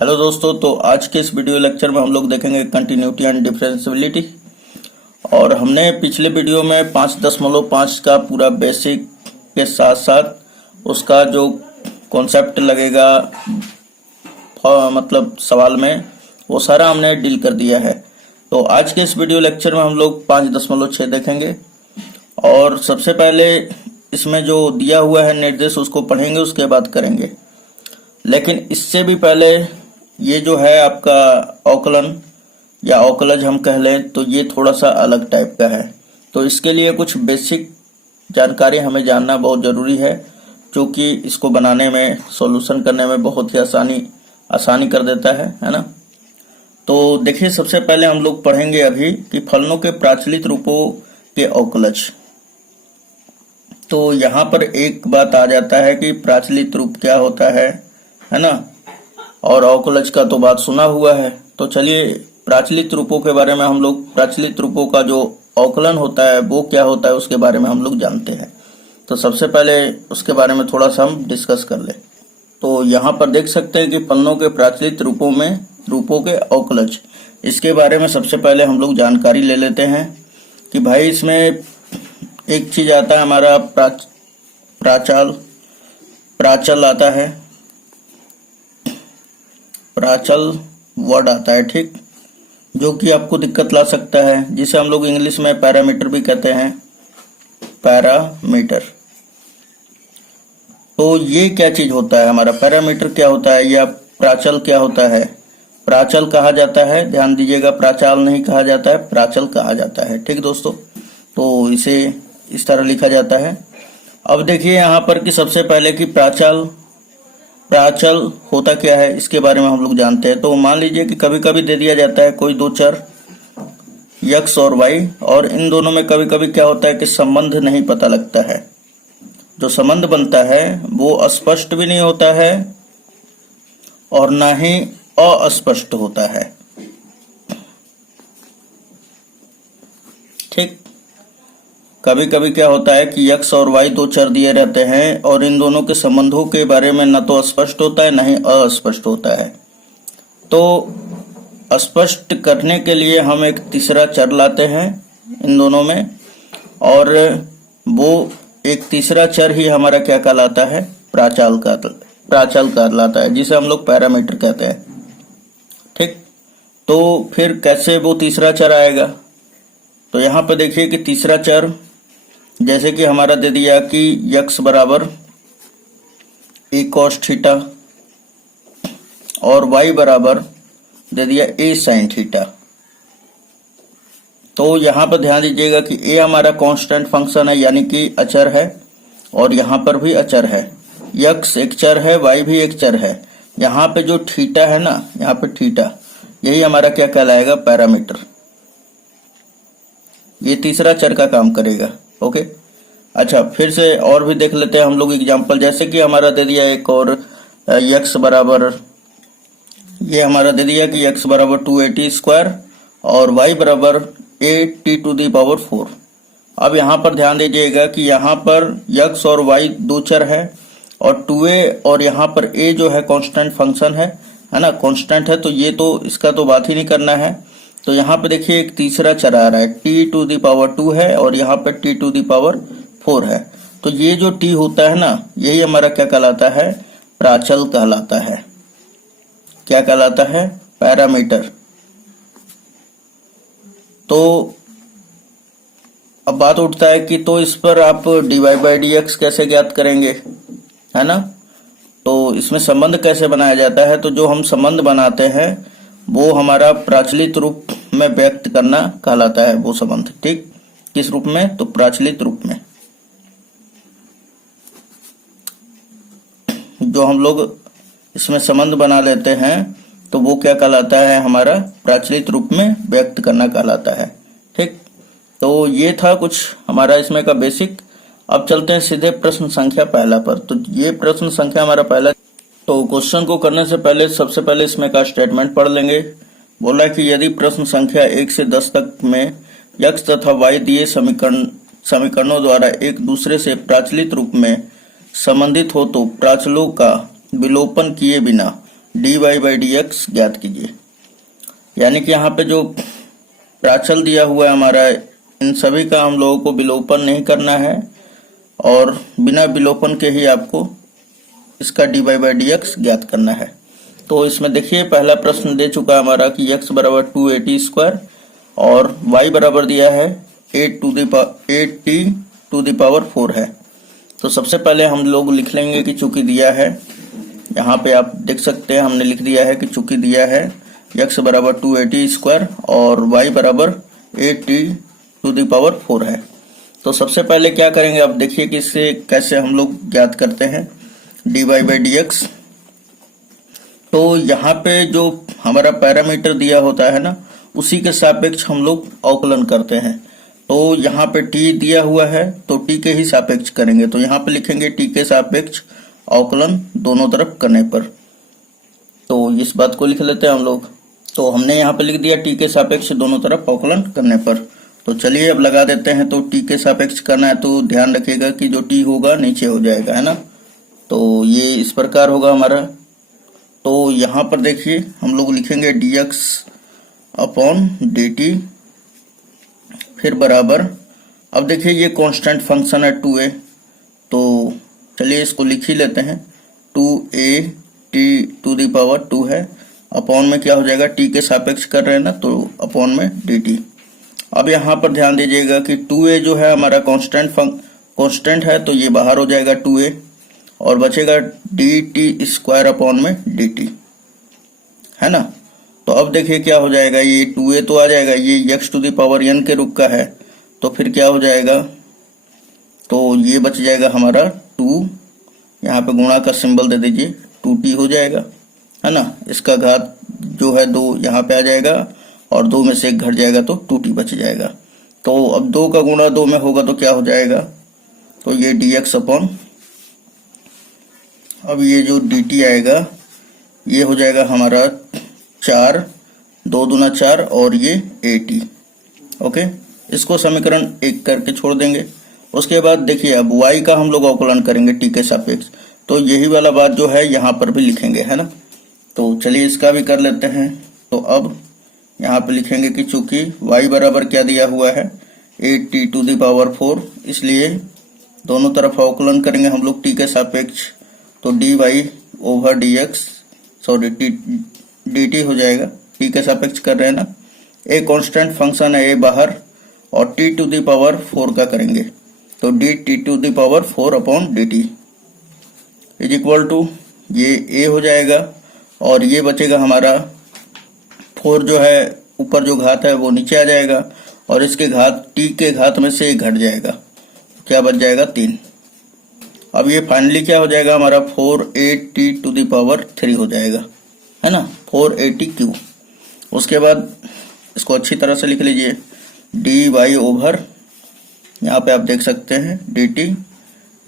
Hello दोस्तों, तो आज के इस वीडियो लेक्चर में हम लोग देखेंगे कंटिन्यूटी एंड डिफरेंशियबिलिटी। और हमने पिछले वीडियो में 5.5 का पूरा बेसिक के साथ साथ उसका जो कॉन्सेप्ट लगेगा मतलब सवाल में, वो सारा हमने डील कर दिया है। तो आज के इस वीडियो लेक्चर में हम लोग 5.6 देखेंगे। और सबसे पहले इसमें जो दिया हुआ है निर्देश उसको पढ़ेंगे, उसके बाद करेंगे। लेकिन इससे भी पहले ये जो है आपका अवकलन या अवकलज हम कह लें, तो ये थोड़ा सा अलग टाइप का है। तो इसके लिए कुछ बेसिक जानकारी हमें जानना बहुत ज़रूरी है, जो कि इसको बनाने में, सॉल्यूशन करने में बहुत ही आसानी कर देता है ना। तो देखिए, सबसे पहले हम लोग पढ़ेंगे अभी कि फलनों के प्राचलित रूपों के अवकलज। तो यहाँ पर एक बात आ जाता है कि प्राचलित रूप क्या होता है ना, और अवकलज का तो बात सुना हुआ है। तो चलिए प्राचलित रूपों के बारे में हम लोग, प्राचलित रूपों का जो अवकलन होता है वो क्या होता है उसके बारे में हम लोग जानते हैं। तो सबसे पहले उसके बारे में थोड़ा सा हम डिस्कस कर लें। तो यहाँ पर देख सकते हैं कि फलनों के प्राचलित रूपों के अवकलज, इसके बारे में सबसे पहले हम लोग जानकारी ले लेते हैं कि भाई इसमें एक चीज आता है हमारा प्राचल आता है, प्राचल वर्ड आता है, ठीक, जो कि आपको दिक्कत ला सकता है, जिसे हम लोग इंग्लिश में पैरामीटर भी कहते हैं, पैरामीटर। तो ये क्या चीज होता है हमारा पैरामीटर, क्या होता है, या प्राचल क्या होता है। प्राचल कहा जाता है, ध्यान दीजिएगा, प्राचाल नहीं कहा जाता है, प्राचल कहा जाता है, ठीक दोस्तों। तो इसे इस तरह लिखा जाता है। अब देखिए यहाँ पर कि सबसे पहले कि प्राचल होता क्या है, इसके बारे में हम लोग जानते हैं। तो मान लीजिए कि कभी कभी दे दिया जाता है कोई दो चर x और y, और इन दोनों में कभी कभी क्या होता है कि संबंध नहीं पता लगता है। जो संबंध बनता है वो स्पष्ट भी नहीं होता है और ना ही अस्पष्ट होता है, ठीक। कभी कभी क्या होता है कि x और y दो चर दिए रहते हैं और इन दोनों के संबंधों के बारे में न तो स्पष्ट होता है, न ही अस्पष्ट होता है। तो स्पष्ट करने के लिए हम एक तीसरा चर लाते हैं इन दोनों में, और वो एक तीसरा चर ही हमारा क्या कहलाता है, प्राचल कहलाता है, जिसे हम लोग पैरामीटर कहते हैं, ठीक। तो फिर कैसे वो तीसरा चर आएगा, तो यहाँ पे देखिए कि तीसरा चर जैसे कि हमारा दे दिया कि x बराबर a cos थीटा और y बराबर दे दिया a sin थीटा। तो यहाँ पर ध्यान दीजिएगा कि a हमारा कांस्टेंट फंक्शन है, यानी कि अचर है, और यहाँ पर भी अचर है। x एक चर है, y भी एक चर है। यहाँ पे जो थीटा है ना, यहाँ पे थीटा, यही हमारा क्या कहलाएगा, पैरामीटर। ये तीसरा चर का काम करेगा, ओके। अच्छा, फिर से और भी देख लेते हैं हम लोग एग्जांपल। जैसे कि हमारा दे दिया एक और x बराबर, ये हमारा दे दिया कि x बराबर 280 स्क्वायर और y बराबर a t⁴। अब यहाँ पर ध्यान दीजिएगा कि यहाँ पर x और y दो चर है, और 2a और यहाँ पर a जो है कांस्टेंट फंक्शन है ना, कांस्टेंट है। तो ये तो इसका तो बात ही नहीं करना है। तो यहाँ पे देखिए एक तीसरा चर आ रहा है, t⁴ है, और यहाँ पे t⁴ है। तो ये जो t होता है ना, यही हमारा क्या कहलाता है, प्राचल कहलाता है। क्या कहलाता है, पैरामीटर। तो अब बात उठता है कि तो इस पर आप dy/dx कैसे ज्ञात करेंगे, है ना। तो इसमें संबंध कैसे बनाया जाता है, तो जो हम संबंध बनाते हैं वो हमारा प्राचलित रूप में व्यक्त करना कहलाता है, वो संबंध, ठीक। किस रूप में, तो प्राचलित रूप में। जो हम लोग इसमें संबंध बना लेते हैं तो वो क्या कहलाता है, हमारा प्राचलित रूप में व्यक्त करना कहलाता है, ठीक। तो ये था कुछ हमारा इसमें का बेसिक। अब चलते हैं सीधे प्रश्न संख्या पहला पर। तो ये प्रश्न संख्या हमारा पहला। तो क्वेश्चन को करने से पहले सबसे पहले इसमें का स्टेटमेंट पढ़ लेंगे। बोला कि यदि प्रश्न संख्या 1 से 10 तक में x तथा y दिए समीकरणों द्वारा एक दूसरे से प्राचलित रूप में संबंधित हो, तो प्राचलों का विलोपन किए बिना dy बाई dx ज्ञात कीजिए। यानी कि यहाँ पे जो प्राचल दिया हुआ है हमारा, इन सभी का हम लोगों को विलोपन नहीं करना है और बिना विलोपन के ही आपको इसका dy बाई dx ज्ञात करना है। तो इसमें देखिए पहला प्रश्न दे चुका है हमारा कि x बराबर 2at स्क्वायर और y बराबर दिया है 8t टू द पावर 4 है। तो सबसे पहले हम लोग लिख लेंगे कि चूंकि दिया है, यहाँ पे आप देख सकते हैं हमने लिख दिया है कि चूंकि दिया है x बराबर 2at स्क्वायर और y बराबर 8t टू द पावर 4 है। तो सबसे पहले क्या करेंगे, आप देखिए कि इससे कैसे हम लोग ज्ञात करते हैं dy बाई dx। तो यहाँ पे जो हमारा पैरामीटर दिया होता है ना, उसी के सापेक्ष हम लोग अवकलन करते हैं। तो यहाँ पे t दिया हुआ है तो t के ही सापेक्ष करेंगे। तो यहाँ पे लिखेंगे t के सापेक्ष अवकलन दोनों तरफ करने पर। तो इस बात को लिख लेते हैं हम लोग। तो हमने यहाँ पे लिख दिया t के सापेक्ष दोनों तरफ अवकलन करने पर। तो चलिए अब लगा देते हैं। तो t के सापेक्ष करना है तो ध्यान रखिएगा कि जो t होगा नीचे हो जाएगा, है ना। तो ये इस प्रकार होगा हमारा। तो यहाँ पर देखिए हम लोग लिखेंगे dx अपॉन dt, फिर बराबर, अब देखिए ये कांस्टेंट फंक्शन है 2a, तो चलिए इसको लिख ही लेते हैं। 2at टू द पावर 2 है, अपॉन में क्या हो जाएगा, t के सापेक्ष कर रहे हैं ना तो अपॉन में dt। अब यहाँ पर ध्यान दीजिएगा कि 2a जो है हमारा कांस्टेंट है तो ये बाहर हो जाएगा 2a और बचेगा dt स्क्वायर अपॉन में dt, है ना। तो अब देखिए क्या हो जाएगा, ये 2a तो आ जाएगा, ये x to the power n के रूप का है तो फिर क्या हो जाएगा, तो ये बच जाएगा हमारा 2, यहाँ पे गुणा का सिंबल दे दीजिए, 2t हो जाएगा, है ना। इसका घात जो है 2 यहाँ पे आ जाएगा और 2 में से 1 घट जाएगा तो 2t बच जाएगा। तो अब 2 का गुणा 2 में होगा तो क्या हो जाएगा, तो ये dx अपॉन, अब ये जो dt आएगा ये हो जाएगा हमारा 4, 2 दूना 4 और ये 80। ओके, इसको समीकरण 1 करके छोड़ देंगे। उसके बाद देखिए अब y का हम लोग अवकलन करेंगे t के सापेक्ष, तो यही वाला बात जो है यहाँ पर भी लिखेंगे, है ना। तो चलिए इसका भी कर लेते हैं। तो अब यहाँ पे लिखेंगे कि चूंकि y बराबर क्या दिया हुआ है 8t टू द पावर 4, इसलिए दोनों तरफ अवकलन करेंगे हम लोग t के सापेक्ष। तो dy over dx, sorry dt हो जाएगा, t के सापेक्ष कर रहे हैं ना। एक कांस्टेंट फंक्शन है a बाहर और t टू द पावर 4 का करेंगे तो dt to the power 4 upon dt is equal to, ये a हो जाएगा और ये बचेगा हमारा 4 जो है ऊपर जो घात है वो नीचे आ जाएगा और इसके घात t के घात में से 1 घट जाएगा, क्या बच जाएगा 3। अब ये फाइनली क्या हो जाएगा हमारा 4at टू द पावर 3 हो जाएगा, है ना, 480 क्यू। उसके बाद इसको अच्छी तरह से लिख लीजिए, dy ओवर, यहाँ पे आप देख सकते हैं dt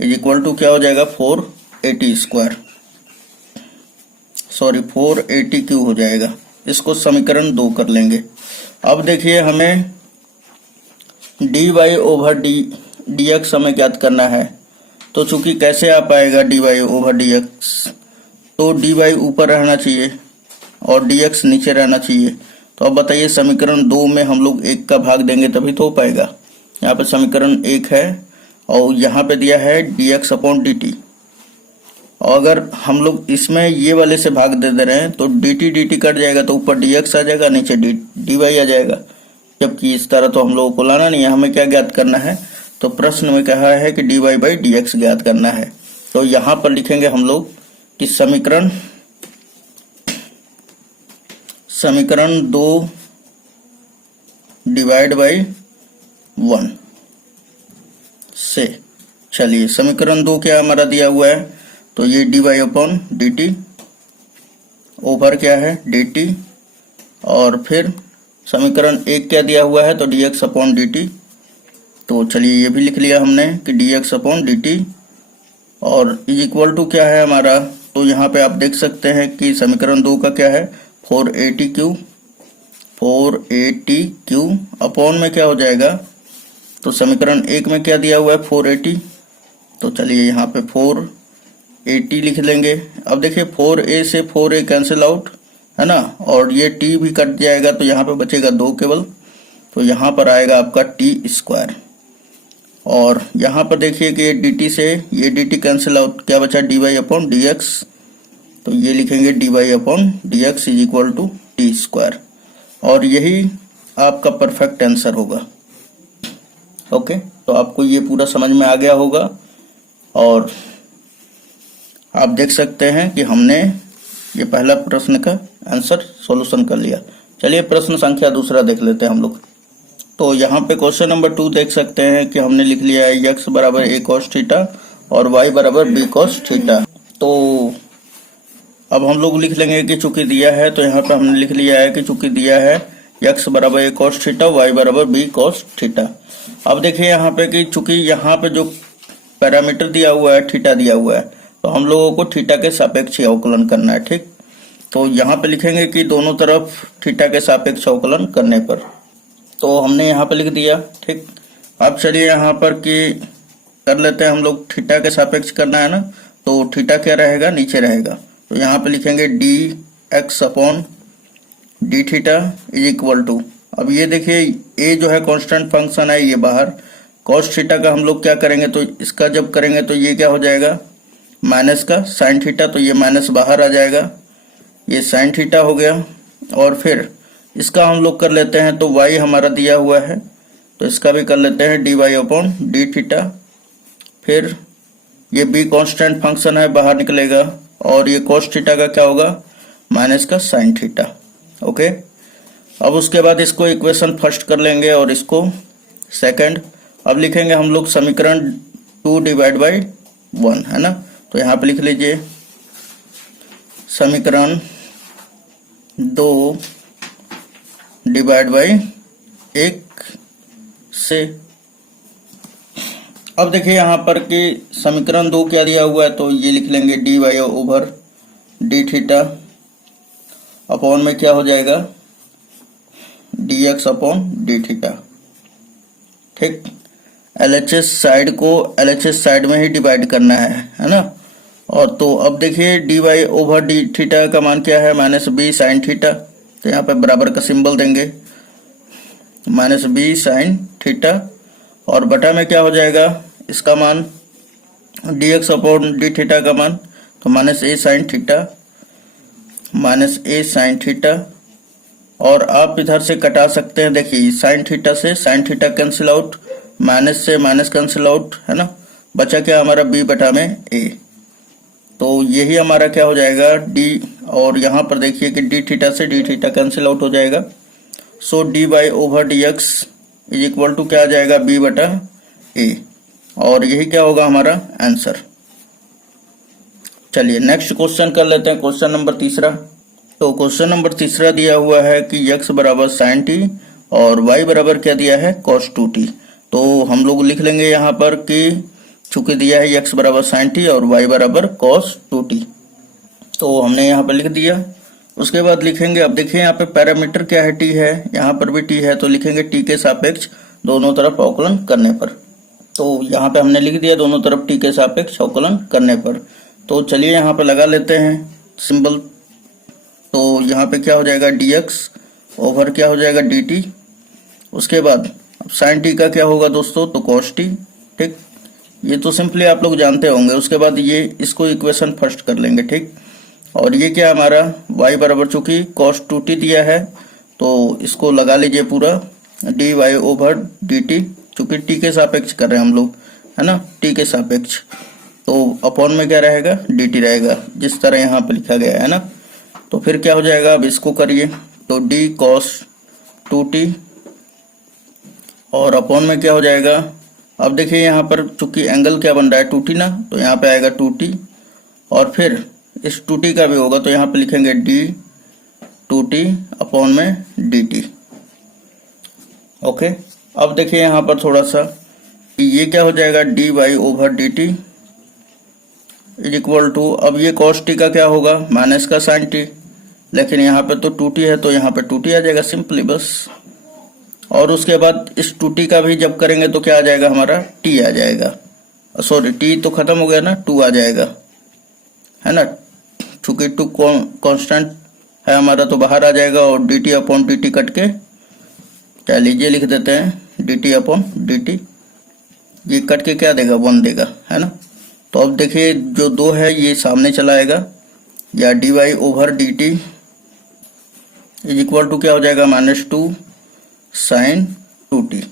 इज इक्वल टू क्या हो जाएगा 480 स्क्वायर, सॉरी 480 क्यू हो जाएगा। इसको समीकरण 2 कर लेंगे। अब देखिए हमें dy ओवर dx हमें ज्ञात करना है। तो चूंकि कैसे आ पाएगा dy ओवर dx, तो dy ऊपर रहना चाहिए और dx नीचे रहना चाहिए। तो अब बताइए समीकरण 2 में हम लोग 1 का भाग देंगे तभी तो हो पाएगा। यहाँ पे समीकरण 1 है और यहाँ पे दिया है dx अपॉन dt, और अगर हम लोग इसमें ये वाले से भाग दे रहे हैं तो dt कट जाएगा तो ऊपर dx आ जाएगा, नीचे dy आ जाएगा। जबकि इस तरह तो हम लोगों को लाना नहीं है, हमें क्या ज्ञात करना है, तो प्रश्न में कहा है कि dy बाई dx ज्ञात करना है। तो यहाँ पर लिखेंगे हम लोग कि समीकरण 2 डिवाइड बाई 1 से, चलिए समीकरण 2 क्या हमारा दिया हुआ है, तो ये dy अपॉन dt ओवर क्या है dt, और फिर समीकरण 1 क्या दिया हुआ है तो dx अपॉन dt। तो चलिए ये भी लिख लिया हमने कि dx अपॉन dt और इज इक्वल टू क्या है हमारा, तो यहाँ पे आप देख सकते हैं कि समीकरण 2 का क्या है 480 क्यू अपॉन में क्या हो जाएगा, तो समीकरण 1 में क्या दिया हुआ है 480। तो चलिए यहाँ पे 4 AT लिख लेंगे। अब देखिए 4A से 4A कैंसिल आउट है ना, और ये T भी कट जाएगा तो यहाँ पे बचेगा 2 केवल, तो यहाँ पर आएगा आपका T²। और यहाँ पर देखिए कि dt से ये dt कैंसिल आउट, क्या बचा dy/dx, तो ये लिखेंगे dy/dx is equal to T², और यही आपका परफेक्ट आंसर होगा। ओके, तो आपको ये पूरा समझ में आ गया होगा, और आप देख सकते हैं कि हमने ये पहला प्रश्न का आंसर सॉल्यूशन कर लिया। चलिए प्रश्न संख्या दूसरा देख लेते हैं हम लोग। तो यहाँ पे क्वेश्चन नंबर 2 देख सकते हैं कि हमने लिख लिया है x बराबर a cos थीटा और y बराबर b cos थीटा। तो अब हम लोग लिख लेंगे कि चूंकि दिया है, तो यहाँ पे हमने लिख लिया है कि चूंकि दिया है x बराबर a cos थीटा, y बराबर b cos थीटा। अब देखिए यहाँ पे कि चूंकि यहाँ पे जो पैरामीटर दिया हुआ है थीटा दिया हुआ है, तो हम लोगों को थीटा के सापेक्ष अवकलन करना है। ठीक, तो यहाँ पे लिखेंगे कि दोनों तरफ थीटा के सापेक्ष अवकलन करने पर, तो हमने यहाँ पे लिख दिया। ठीक, अब चलिए यहाँ पर कि कर लेते हैं हम लोग, थीटा के सापेक्ष करना है ना, तो थीटा क्या रहेगा, नीचे रहेगा, तो यहाँ पे लिखेंगे dx/d theta is equal to, अब ये देखिए a जो है कांस्टेंट फंक्शन है, ये बाहर, cos थीटा का हम लोग क्या करेंगे, तो इसका जब करेंगे तो ये क्या हो जाएगा माइनस का sin थीटा, तो ये माइनस बाहर आ जाएगा, ये sin थीटा हो गया। और फिर इसका हम लोग कर लेते हैं, तो y हमारा दिया हुआ है तो इसका भी कर लेते हैं dy/d थीटा, फिर ये b कांस्टेंट फंक्शन है बाहर निकलेगा, और ये cos थीटा का क्या होगा माइनस का sin थीटा। ओके, अब उसके बाद इसको इक्वेशन फर्स्ट कर लेंगे और इसको सेकंड। अब लिखेंगे हम लोग समीकरण 2/1 है ना, तो यहाँ पे लिख लीजिए समीकरण 2/1 से। अब देखिए यहाँ पर कि समीकरण 2 क्या दिया हुआ है, तो ये लिख लेंगे dy/d थीटा अपॉन में क्या हो जाएगा dx/d थीटा। ठीक, LHS साइड को LHS साइड में ही डिवाइड करना है ना। और तो अब देखिए dy/d थीटा का मान क्या है -b sin थीटा, तो यहाँ पे बराबर का सिंबल देंगे -b sin थीटा, और बटा में क्या हो जाएगा इसका मान dx/d थीटा का मान, तो -a sin थीटा, और आप इधर से कटा सकते हैं, देखिए sin थीटा से sin theta cancel out, minus से माइनस कैंसिल आउट है ना, बचा क्या हमारा b/a, तो यही हमारा क्या हो जाएगा d, और यहाँ पर देखिए कि d थीटा से d थीटा कैंसिल आउट हो जाएगा, सो dy/dx इज इक्वल टू क्या आ जाएगा b/a, और यही क्या होगा हमारा आंसर। चलिए नेक्स्ट क्वेश्चन कर लेते हैं, क्वेश्चन नंबर तीसरा। तो क्वेश्चन नंबर तीसरा दिया हुआ है कि x बराबर sin t और y बराबर क्या दिया है cos 2t। तो हम लोग लिख लेंगे यहाँ पर कि चूंकि दिया है x बराबर sin t और y बराबर cos 2t, तो हमने यहाँ पर लिख दिया। उसके बाद लिखेंगे, अब देखिए यहाँ पे पैरामीटर क्या है, t है, यहाँ पर भी t है, तो लिखेंगे t के सापेक्ष दोनों तरफ अवकलन करने पर, तो यहाँ पे हमने लिख दिया दोनों तरफ t के सापेक्ष अवकलन करने पर। तो चलिए यहाँ पे लगा लेते हैं सिंबल, तो यहाँ पे क्या हो जाएगा dx ओवर क्या हो जाएगा dt, उसके बाद अब sin t का क्या होगा दोस्तों, तो cos t। ठीक, ये तो सिंपली आप लोग जानते होंगे। उसके बाद ये इसको इक्वेशन फर्स्ट कर लेंगे। ठीक, और ये क्या हमारा y बराबर चूंकि cos 2t दिया है, तो इसको लगा लीजिए पूरा dy/dt, चूंकि t के सापेक्ष कर रहे हैं हम लोग है ना, t के सापेक्ष, तो अपॉन में क्या रहेगा dt रहेगा, जिस तरह यहाँ पे लिखा गया है ना। तो फिर क्या हो जाएगा, अब इसको करिए, तो d cos 2t और अपॉन में क्या हो जाएगा, अब देखिए यहाँ पर चूंकि एंगल क्या बन रहा है 2t ना, तो यहाँ पे आएगा 2t, और फिर इस 2t का भी होगा, तो यहाँ पे लिखेंगे d 2t अपॉन में dt। ओके, अब देखिए यहाँ पर थोड़ा सा ये क्या हो जाएगा dy/dt इज इक्वल टू, अब ये cos t का क्या होगा माइनस का sin t, लेकिन यहाँ पे तो 2t है, तो यहाँ पे 2t आ जाएगा सिंपली बस। और उसके बाद इस 2t का भी जब करेंगे तो क्या आ जाएगा हमारा t आ जाएगा, सॉरी t तो खत्म हो गया ना, 2 आ जाएगा। है ना, चूंकि टू कांस्टेंट है हमारा तो बाहर आ जाएगा, और D T upon D T cut के क्या लीजिए लिख देते हैं D T upon D T, ये कट के क्या देगा 1 देगा, है ना। तो अब देखिए जो 2 है ये सामने चला आएगा, या D Y over D T is equal to क्या हो जाएगा -2 साइन 2t।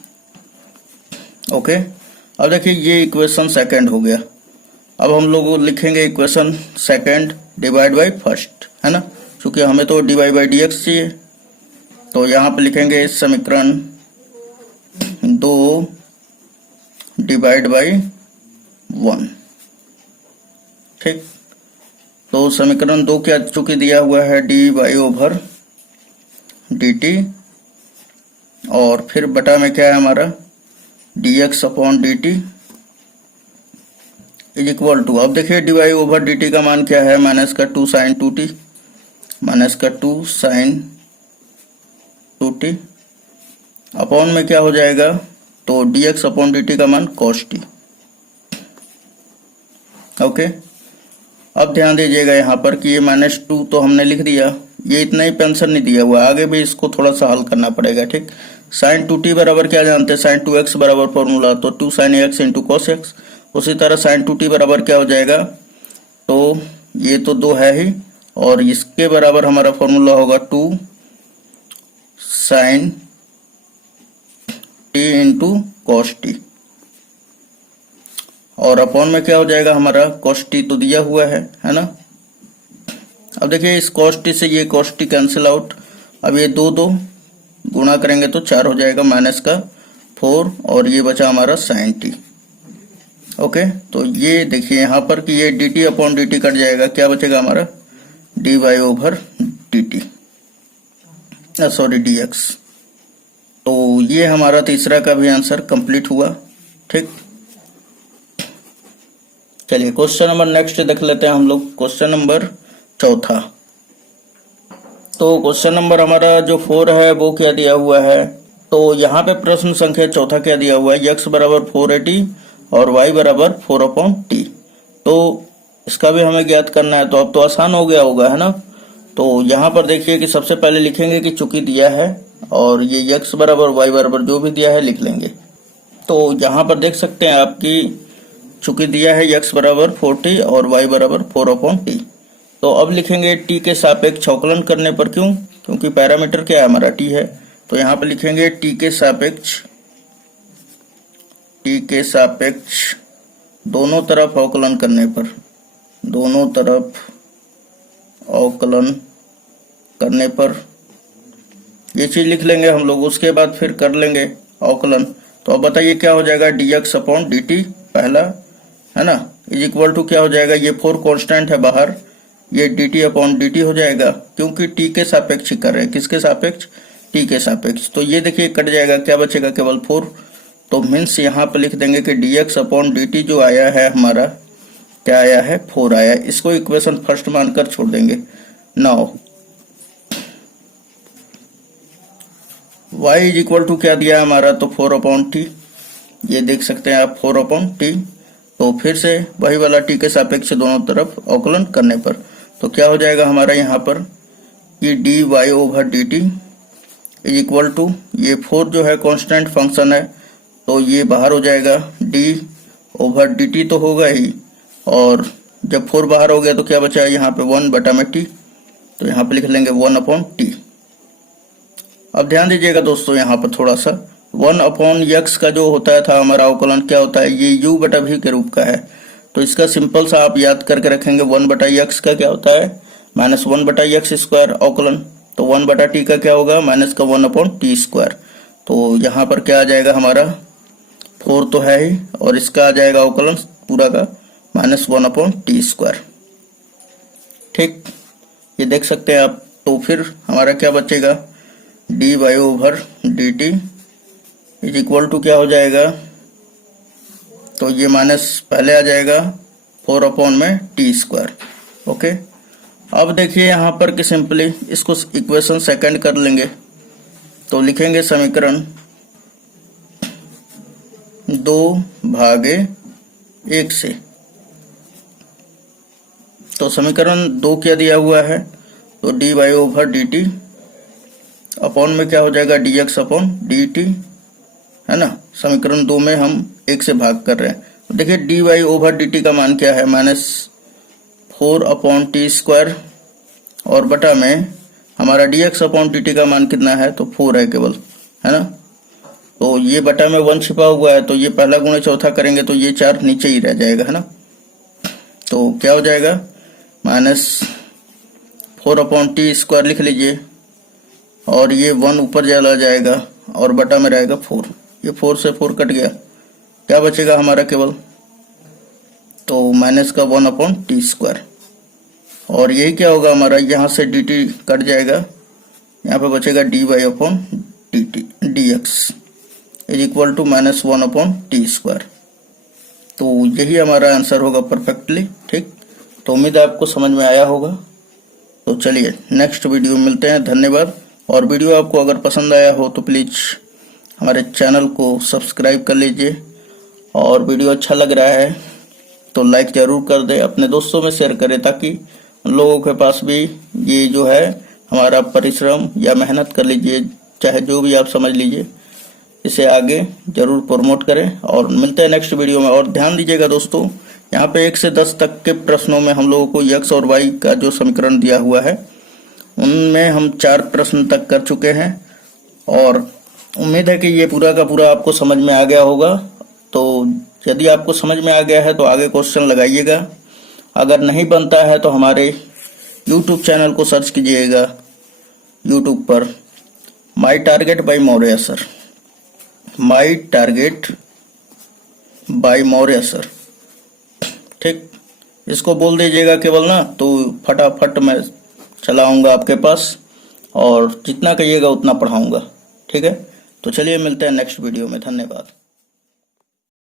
ओके, अब देखिए ये इक्वेशन सेकंड हो गया। अब हम लोग लिखेंगे equation second divide by first, है ना, क्योंकि हमें तो D Y by D X चाहिए। तो यहाँ पे लिखेंगे समीकरण 2 डिवाइड बाई 1। ठीक, तो समीकरण 2 क्या चूंकि दिया हुआ है D Y over D T, और फिर बटा में क्या है हमारा D X upon D T is equal to, अब देखिए D Y over D T का मान क्या है -2 sign 2t, -2 sign 2t upon में क्या हो जाएगा, तो D X upon D T का मान cos t। ओके, अब ध्यान दीजिएगा यहाँ पर कि ये -2 तो हमने लिख दिया, ये इतना ही पेंशन नहीं दिया हुआ, आगे भी इसको थोड़ा सा हल करना पड़ेगा। ठीक, साइन 2t बराबर क्या जानते हैं, साइन 2x बराबर फॉर्मूला, तो 2 sine x into cos X. उसी तरह साइन 2t बराबर क्या हो जाएगा, तो ये तो 2 है ही, और इसके बराबर हमारा फॉर्मूला होगा 2 sine t into cos t, और अपॉन में क्या हो जाएगा हमारा cos t तो दिया हुआ है ना। अब देखिए इस cos t से ये cos t कैंसिल आउट, अब ये 2 गुणा करेंगे तो 4 हो जाएगा -4, और ये बचा हमारा sin t। ओके, तो ये देखिए यहाँ पर कि ये dt अपॉन dt कट जाएगा, क्या बचेगा हमारा dy over dt, sorry dx। तो ये हमारा तीसरा का भी आंसर कंप्लीट हुआ। ठीक, चलिए क्वेश्चन नंबर नेक्स्ट देख लेते हैं हम लोग, क्वेश्चन नंबर 4। तो क्वेश्चन नंबर हमारा जो 4 है वो क्या दिया हुआ है, तो यहाँ पे प्रश्न संख्या 4 क्या दिया हुआ है, x बराबर 480 और y बराबर 4/t। तो इसका भी हमें ज्ञात करना है, तो अब तो आसान हो गया होगा, है ना। तो यहाँ पर देखिए कि सबसे पहले लिखेंगे कि चूंकि दिया है, और ये x बराबर y बराबर जो भी दिया है लिख लेंगे। तो यहाँ पर देख सकते हैं आपकी चूंकि दिया है x बराबर 40 और y बराबर 4/t। तो अब लिखेंगे t के सापेक्ष अवकलन करने पर, क्यों, क्योंकि पैरामीटर क्या है हमारा t है। तो यहाँ पे लिखेंगे t के सापेक्ष दोनों तरफ अवकलन करने पर, दोनों तरफ अवकलन करने पर ये चीज लिख लेंगे हम लोग, उसके बाद फिर कर लेंगे अवकलन। तो अब बताइए क्या हो जाएगा dx अपॉन dt पहला, है ना, इज इक्वल टू क्या हो जाएगा, ये 4 कांस्टेंट है बाहर, ये dt अपॉन dt हो जाएगा, क्योंकि t के सापेक्ष कर रहे हैं, किसके सापेक्ष, t के सापेक्ष। तो ये देखिए कट जाएगा, क्या बचेगा केवल 4। तो मीन्स यहाँ पे लिख देंगे कि dx अपॉन dt जो आया है हमारा क्या आया है 4 आया, इसको इक्वेशन फर्स्ट मानकर छोड़ देंगे। Now y is equal to क्या दिया हमारा, तो 4/t, ये देख सकते हैं आप 4/t। तो फिर से वही वाला t के सापेक्ष दोनों तरफ अवकलन करने पर, तो क्या हो जाएगा हमारा यहाँ पर कि dy over dt is equal to, ये 4 जो है कांस्टेंट फंक्शन है, तो ये बाहर हो जाएगा, d ओवर dt तो होगा ही, और जब 4 बाहर हो गया तो क्या बचा है यहाँ पे 1/t, तो यहाँ पे लिख लेंगे 1/t। अब ध्यान दीजिएगा दोस्तों, यहाँ पर थोड़ा सा 1/x का जो होता था हमारा अवकलन क्या होता है, ये u/v के रूप का है। तो इसका सिंपल सा आप याद करके रखेंगे, 1/x का क्या होता है -1/x² अवकलन, तो 1/t का क्या होगा -1/t²। तो यहाँ पर क्या आ जाएगा हमारा 4 तो है ही, और इसका आ जाएगा अवकलन पूरा का -1/t²। ठीक, ये देख सकते हैं आप। तो फिर हमारा क्या बचेगा dy over dt is equal to क्या हो जाएगा, तो ये माइनस पहले आ जाएगा 4/t²। ओके, अब देखिए यहाँ पर कि सिंपली इसको इक्वेशन सेकंड कर लेंगे, तो लिखेंगे समीकरण 2/1 से। तो समीकरण 2 क्या दिया हुआ है, तो dy ओवर dt अपॉन में क्या हो जाएगा dx अपॉन dt, है ना। समीकरण 2 में हम 1 से भाग कर रहे हैं। तो देखिए dy ओवर dt का मान क्या है, -4 अपॉन टी स्क्वायर, और बटा में हमारा dx अपॉन dt का मान कितना है, तो 4 है केवल, है ना। तो ये बटा में 1 छिपा हुआ है, तो ये पहला गुणे चौथा करेंगे तो ये 4 नीचे ही रह जाएगा, है ना। तो क्या हो जाएगा, -4 अपॉन टी स्क्वायर लिख लीजिए, और ये 1 ऊपर चला जाएगा और बटा में रहेगा 4। ये 4 से 4 कट गया, क्या बचेगा हमारा केवल, तो माइनस का 1 अपॉन टी स्क्वायर, और यही क्या होगा हमारा, यहाँ से dt कट जाएगा, यहाँ पे बचेगा dy upon dt dx is equal to -1 upon t square. तो यही हमारा आंसर होगा परफेक्टली, ठीक। तो उम्मीद है आपको समझ में आया होगा। तो चलिए नेक्स्ट वीडियो में मिलते हैं, धन्यवाद। और वीडियो आपको अगर पसंद आया हो तो प्लीज़ हमारे चैनल को सब्सक्राइब कर लीजिए, और वीडियो अच्छा लग रहा है तो लाइक ज़रूर कर दें, अपने दोस्तों में शेयर करें, ताकि उन लोगों के पास भी ये जो है हमारा परिश्रम या मेहनत कर लीजिए, चाहे जो भी आप समझ लीजिए, इसे आगे जरूर प्रमोट करें। और मिलते हैं नेक्स्ट वीडियो में। और ध्यान दीजिएगा दोस्तों, यहाँ पे 1 से 10 तक के प्रश्नों में हम लोगों को x और y का जो समीकरण दिया हुआ है उनमें हम 4 प्रश्न तक कर चुके हैं, और उम्मीद है कि ये पूरा का पूरा आपको समझ में आ गया होगा। तो यदि आपको समझ में आ गया है तो आगे क्वेश्चन लगाइएगा, अगर नहीं बनता है तो हमारे YouTube चैनल को सर्च कीजिएगा, YouTube पर my target by Maurya sir, my target by Maurya sir, ठीक। इसको बोल दीजिएगा केवल ना, तो फटाफट मैं चला आऊँगा आपके पास, और जितना कहिएगा उतना पढ़ाऊँगा, ठीक है। तो चलिए मिलते हैं नेक्स्ट वीडियो में, धन्यवाद।